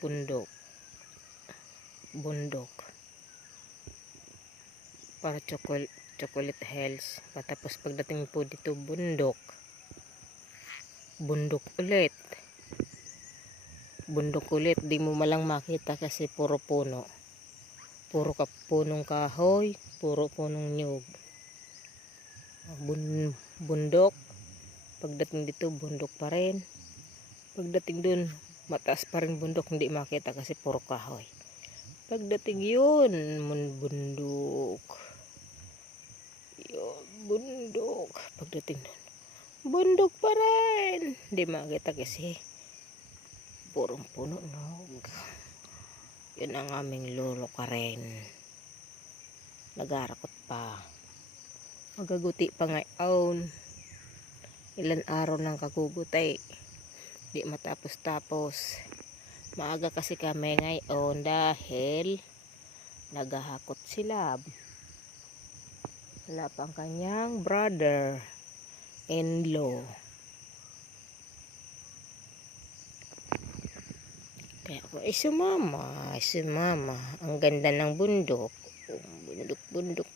bundok para chocolate hills. Tapos pagdating po dito bundok ulit, di mo malang makita kasi puro puno, punong kahoy, puro punong nyug. Bundok, pagdating dito bundok pa rin, pagdating dun mataas pa rin bundok, hindi makita kasi puro kahoy. Pagdating yun bundok, pagdating dun bundok pa rin, hindi makita kasi purong puno nog. Yun ang aming lolo ka rin, nagarakot pa, magaguti pa ngayon. Ilan araw nang kaguguti, di matapos-tapos. Maaga kasi kami ngayon dahil naghahakot sila. Wala pa ang kanyang brother-in-law. Kaya ako sumama. Ang ganda ng bundok. Bundok.